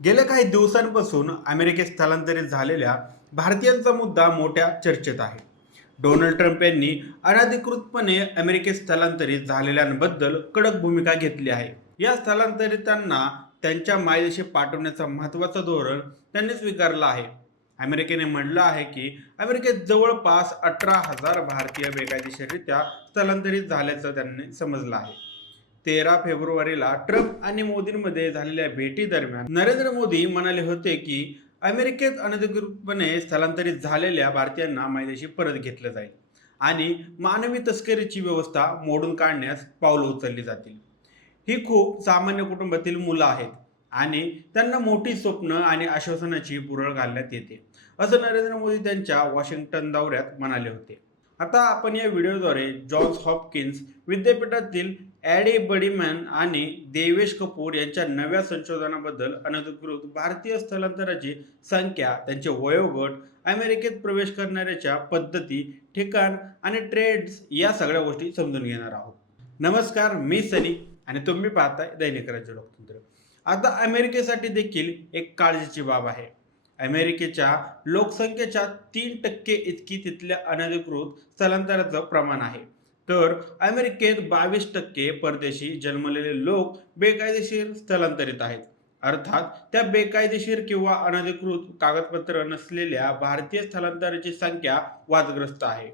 गेल्या काही दिवसांपासून अमेरिकेत स्थलांतरित झालेल्या भारतीयांचा मुद्दा मोठ्या चर्चेत आहे. डोनाल्ड ट्रम्प यांनी अनधिकृतपणे अमेरिकेत स्थलांतरित झालेल्यांबद्दल कडक भूमिका घेतली आहे. या स्थलांतरितांना त्यांच्या मायदेशी पाठवण्याचा महत्त्वाचं धोरण त्यांनी स्वीकारलं आहे. अमेरिकेने म्हटलं आहे की अमेरिकेत जवळपास 18,000 भारतीय बेकायदेशीररित्या स्थलांतरित झाल्याचं त्यांनी समजलं आहे. 13 फेब्रुवारीला ट्रम्प आणि मोदींमध्ये झालेल्या भेटी दरम्यान नरेंद्र मोदी म्हणाले होते की अमेरिकेत अनधिकृतपणे स्थलांतरित झालेल्या भारतीयांना मायदेशी परत घेतलं जाईल आणि मानवी तस्करीची व्यवस्था मोडून काढण्यास पावलं उचलली जातील. ही खूप सामान्य कुटुंबातील मुलं आहेत आणि त्यांना मोठी स्वप्न आणि आश्वासनाची बुरळ घालण्यात येते, असं नरेंद्र मोदी त्यांच्या वॉशिंग्टन दौऱ्यात म्हणाले होते. आता आपण या व्हिडिओद्वारे जॉन्स हॉपकिन्स विद्यापीठातील ॲडी बडीमॅन आणि देवेश कपूर यांच्या नव्या संशोधनाबद्दल अनधिकृत भारतीय स्थलांतराची संख्या, त्यांचे वयोगट, अमेरिकेत प्रवेश करणाऱ्याच्या पद्धती, ठिकाण आणि ट्रेड्स या सगळ्या गोष्टी समजून घेणार आहोत. नमस्कार, मी सनी आणि तुम्ही पाहताय दैनिक राज्य लोकतंत्र. आता अमेरिकेसाठी देखील एक काळजीची बाब आहे. अमेरिकेच्या लोकसंख्येच्या 3% इतकी तिथल्या अनधिकृत स्थलांतराचं प्रमाण आहे. तर अमेरिकेत 22% परदेशी जन्मलेले लोक बेकायदेशीर स्थलांतरित आहेत. अर्थात त्या बेकायदेशीर किंवा अनधिकृत कागदपत्र नसलेल्या भारतीय स्थलांतराची संख्या वादग्रस्त आहे.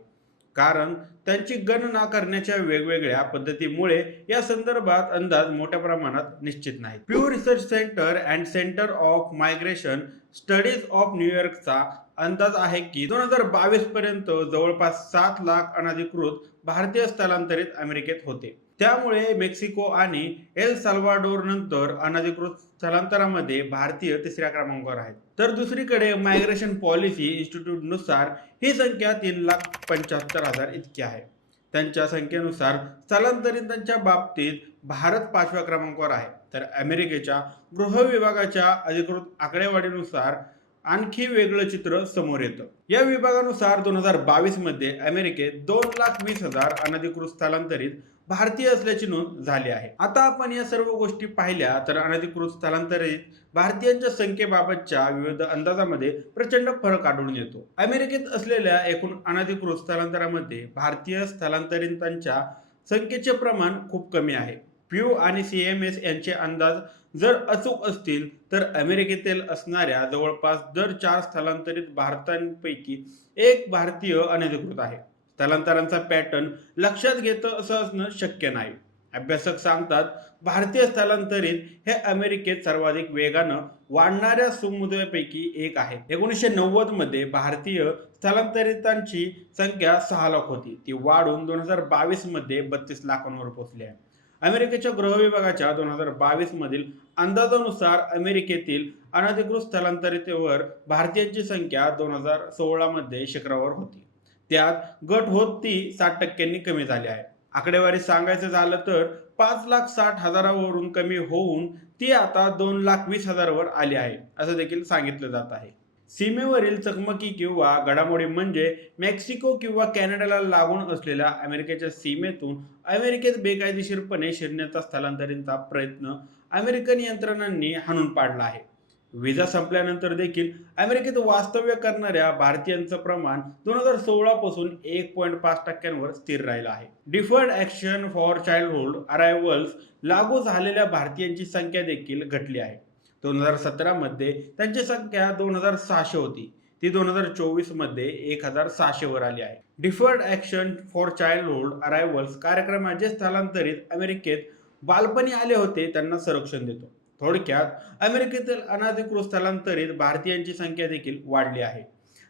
कारण त्यांची गणना करण्याच्या वेगवेगळ्या पद्धतीमुळे या संदर्भात अंदाज मोठ्या प्रमाणात निश्चित नाहीत. Pew Research Center and Center of Migration Studies of न्यूयॉर्कचा अंदाज आहे की 2022 पर्यंत जवळपास 7 लाख अनधिकृत भारतीय स्थलांतरित अमेरिकेत होते. त्यामुळे मेक्सिको आणि एल साल्वाडोर नंतर अनधिकृत स्थलांतरामध्ये भारतीय तिसऱ्या क्रमांकावर आहेत. तर दुसरीकडे मायग्रेशन पॉलिसी इन्स्टिट्यूटनुसार ही संख्या 3,75,000 इतकी आहे. त्यांच्या संख्येनुसार स्थलांतरितांच्या बाबतीत भारत 5व्या क्रमांकावर आहे. तर अमेरिकेच्या गृह विभागाच्या अधिकृत आकडेवारीनुसार आणखी वेगळं चित्र समोर येतं. या विभागानुसार 2022 मध्ये अमेरिकेत 2,20,000 अनधिकृत स्थलांतरित भारतीय असल्याची नोंद झाली आहे. आता आपण या सर्व गोष्टी पाहिल्या तर अनधिकृत स्थलांतरित भारतीयांच्या संख्येबाबतच्या विविध अंदाजामध्ये प्रचंड फरक आढळून येतो. अमेरिकेत असलेल्या एकूण अनधिकृत स्थलांतरामध्ये भारतीय स्थलांतरितांच्या संख्येचे प्रमाण खूप कमी आहे. प्यू आणि CMS यांचे अंदाज जर अचूक असतील तर अमेरिकेतील असणाऱ्या जवळपास दर 4 स्थलांतरित भारतीयांपैकी एक भारतीय अनधिकृत आहे. स्थलांतरांचा पॅटर्न लक्षात घेतं असं असणं शक्य नाही. अभ्यासक सांगतात, भारतीय स्थलांतरित हे अमेरिकेत सर्वाधिक वेगानं वाढणाऱ्या समुदायापैकी एक आहे. 1990 मध्ये भारतीय स्थलांतरितांची संख्या 6 लाख होती. ती वाढून 2022 मध्ये 32 लाखांवर पोहोचली आहे. अमेरिकेच्या गृह विभागाच्या 2022 मधील अंदाजानुसार अमेरिकेतील अनधिकृत स्थलांतरितेवर भारतीयांची संख्या 2016 मध्ये शिखरावर होती. त्यात घट होत ती 60% कमी झाली आहे. आकडेवारी सांगायचं झालं तर 5,60,000वरून कमी होऊन ती आता 2,20,000वर आली आहे, असं देखील सांगितलं जात आहे. सीमेवरील चकमकी किंवा घडामोडी म्हणजे मेक्सिको किंवा कॅनडाला लागून असलेल्या अमेरिकेच्या सीमेतून अमेरिकेत बेकायदेशीरपणे शिरण्याचा स्थलांतरितांचा प्रयत्न अमेरिकन यंत्रणांनी हाणून पाडला आहे. व्हिसा संपल्यानंतर देखील अमेरिकेत वास्तव्य करणाऱ्या भारतीयांचं प्रमाण 2016 पासून 1.5%वर स्थिर राहिलं आहे. डिफर्ड ॲक्शन फॉर चाइल्डहुड अरायव्हल्स लागू झालेल्या भारतीयांची संख्या देखील घटली आहे. 2017 मध्ये त्यांची संख्या 2,600 होती. ती 2024 मध्ये 1,600वर आली आहे. डिफर्ड ॲक्शन फॉर चाइल्डहुड अरायव्हल्स कार्यक्रमात जे स्थलांतरित अमेरिकेत बालपणी आले होते त्यांना संरक्षण देतो. थोडक्यात अमेरिकेतील अनधिकृत स्थलांतरित भारतीयांची संख्या देखील वाढली आहे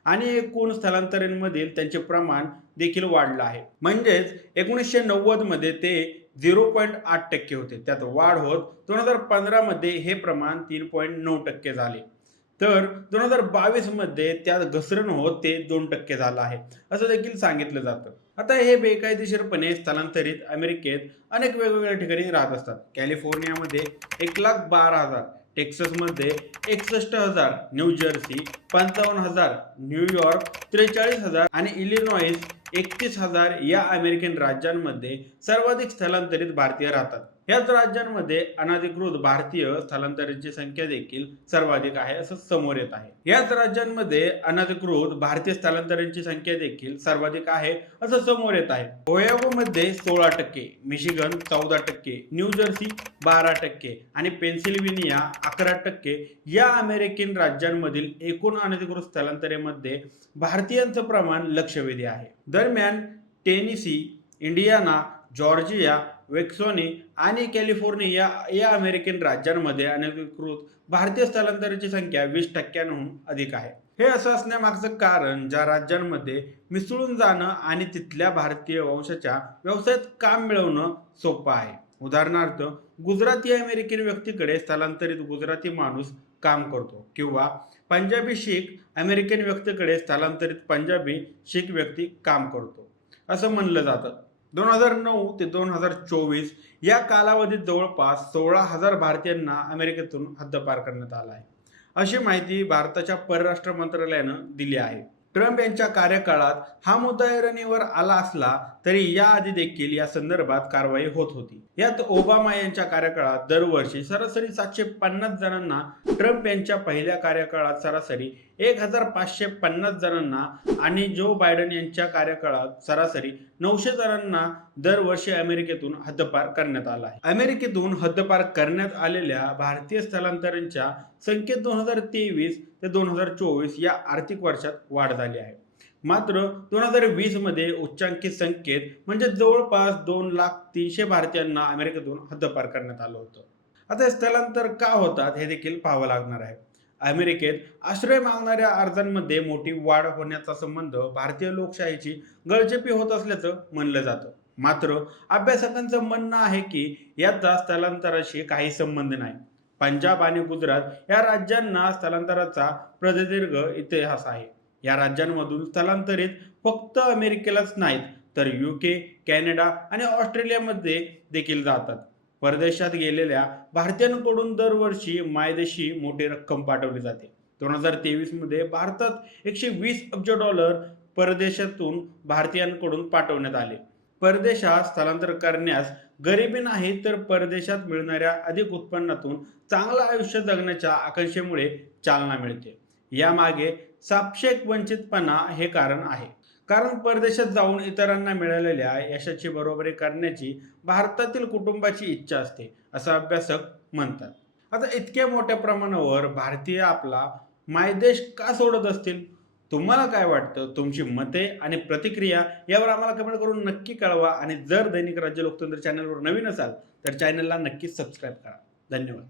आणि एकूण स्थलांतरितांमधील त्यांचे प्रमाण देखील वाढलं आहे. म्हणजेच 1990 मध्ये ते 0.8% होते. त्यात वाढ होत 2015 मध्ये हे प्रमाण 3.9% झाले. तर 2022 मध्ये त्यात घसरण होत ते 2% झालं आहे, असं देखील सांगितलं जातं. आता हे बेकायदेशीरपणे स्थलांतरित अमेरिकेत अनेक वेगवेगळ्या ठिकाणी राहत असतात. कॅलिफोर्नियामध्ये 1,12,000, टेक्सासमध्ये 61,000, न्यू जर्सी 55,000, न्यूयॉर्क 43,000 आणि इलिनॉइस 31,000 या अमेरिकन राज्यांमध्ये सर्वाधिक स्थलांतरित भारतीय राहतात. याच राज्यांमध्ये अनधिकृत भारतीय स्थलांतरितांची संख्या देखील सर्वाधिक आहे असं समोर येत आहे. याच राज्यांमध्ये अनधिकृत भारतीय स्थलांतरितांची संख्या देखील सर्वाधिक आहे असं समोर येत आहे. ओहायोमध्ये 16%, मिशिगन 14%, न्यू जर्सी 12% आणि पेन्सिल्व्हेनिया 11% या अमेरिकन राज्यांमधील एकूण अनधिकृत स्थलांतरेमध्ये भारतीयांचं प्रमाण लक्षवेधी आहे. दरम्यान टेनेसी, इंडियाना, जॉर्जिया, वेक्सोनी आणि कॅलिफोर्निया या अमेरिकन राज्यांमध्ये अनधिकृत भारतीय स्थलांतराची संख्या 20%हून अधिक आहे. हे असं असण्यामागचं कारण ज्या राज्यांमध्ये मिसळून जाणं आणि तिथल्या भारतीय वंशाच्या व्यवसायात काम मिळवणं सोपं आहे. उदाहरणार्थ, गुजराती अमेरिकन व्यक्तीकडे स्थलांतरित गुजराती माणूस काम करतो किंवा पंजाबी शीख अमेरिकन व्यक्तीकडे स्थलांतरित पंजाबी शीख व्यक्ती काम करतो असं म्हणलं जातं. 2009 ते 2024 या कालावधीत जवळपास 16,000 भारतीयांना अमेरिकेतून हद्दपार करण्यात आला आहे, अशी माहिती भारताच्या परराष्ट्र मंत्रालयानं दिली आहे. ट्रम्प यांच्या कार्यकाळात हा मुद्दा ऐरणीवर आला असला तरी याआधी देखील या संदर्भात कारवाई होत होती. यात ओबामा यांच्या कार्यकाळात दरवर्षी सरासरी 750 जणांना, ट्रम्प यांच्या पहिल्या कार्यकाळात सरासरी 1,550 जणांना आणि जो बायडन यांच्या कार्यकाळात सरासरी 900 जणांना दरवर्षी अमेरिकेतून हद्दपार करण्यात आला आहे. अमेरिकेतून हद्दपार करण्यात आलेल्या भारतीय स्थलांतरांच्या संख्येत 2023 ते 2024 या आर्थिक वर्षात वाढ झाली आहे. मात्र 2020 मध्ये उच्चांकित संख्येत म्हणजे जवळपास 2,300,000 भारतीयांना अमेरिकेतून हद्दपार करण्यात आलं होतं. आता हे स्थलांतर का होतात हे देखील पाहावं लागणार आहे. अमेरिकेत आश्रय मागणाऱ्या अर्जांमध्ये मोठी वाढ होण्याचा संबंध भारतीय लोकशाहीची गळचेपी होत असल्याचं म्हणलं जातं. मात्र अभ्यासकांचं म्हणणं आहे की याचा स्थलांतराशी काही संबंध नाही. पंजाब आणि गुजरात या राज्यांना स्थलांतराचा प्रदीर्घ इतिहास आहे. या राज्यांमधून स्थलांतरित फक्त अमेरिकेलाच नाहीत तर UK, कॅनडा आणि ऑस्ट्रेलियामध्ये देखील जातात. परदेशात गेलेल्या भारतीयांकडून दरवर्षी मायदेशी मोठी रक्कम पाठवली जाते. 2023 मध्ये भारतात $120 अब्ज परदेशातून भारतीयांकडून पाठवण्यात आले. परदेशात स्थलांतर करण्यास गरिबी नाही तर परदेशात मिळणाऱ्या अधिक उत्पन्नातून चांगलं आयुष्य जगण्याच्या आकांक्षेमुळे चालना मिळते. यामागे सापेक्ष वंचितपणा हे कारण आहे. कारण परदेशात जाऊन इतरांना मिळालेल्या यशाची बरोबरी करण्याची भारतातील कुटुंबाची इच्छा असते असं अभ्यासक म्हणतात. आता इतक्या मोठ्या प्रमाणावर भारतीय आपला मायदेश का सोडत असतील? तुम्हाला काय वाटतं? तुमची मते आणि प्रतिक्रिया यावर आम्हाला कमेंट करून नक्की कळवा आणि जर दैनिक राज्य लोकतंत्र चॅनलवर नवीन असाल तर चॅनलला नक्कीच सबस्क्राईब करा. धन्यवाद.